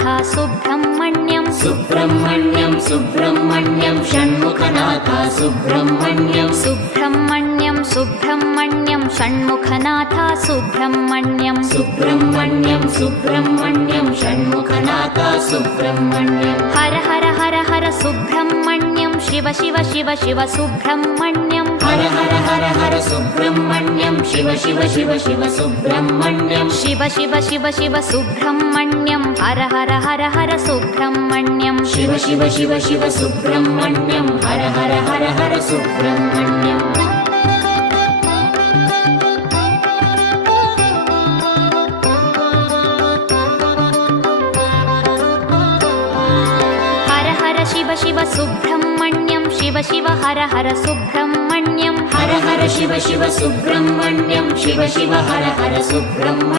Shanmukhanath Subrahmanyam Subrahmanyam Subrahmanyam Shanmukhanath Subrahmanyam Subrahmanyam Subrahmanyam Shanmukhanath Subrahmanyam Subrahmanyam Subrahmanyam Shanmukhanath Subrahmanyam Har Har Har Har Subrahmanyam Shiva Shiva Shiva Shiva Subrahmanyam Har Har Har Har Subrahmanyam Shiva Shiva Shiva Shiva Subrahmanyam Shiva Shiva Shiva Shiva Subrahmanyam Har Har Har Har Subrahmanyam Shiva Shiva Shiva Shiva Subrahmanyam Har Har Har Har Subrahmanyam Har Har Shiva Shiva Subrahmanyam Shiva Shiva Har Har Subrahmanyam Har Har Shiva Shiva Subrahmanyam Shiva Shiva Har Har Subrahmanyam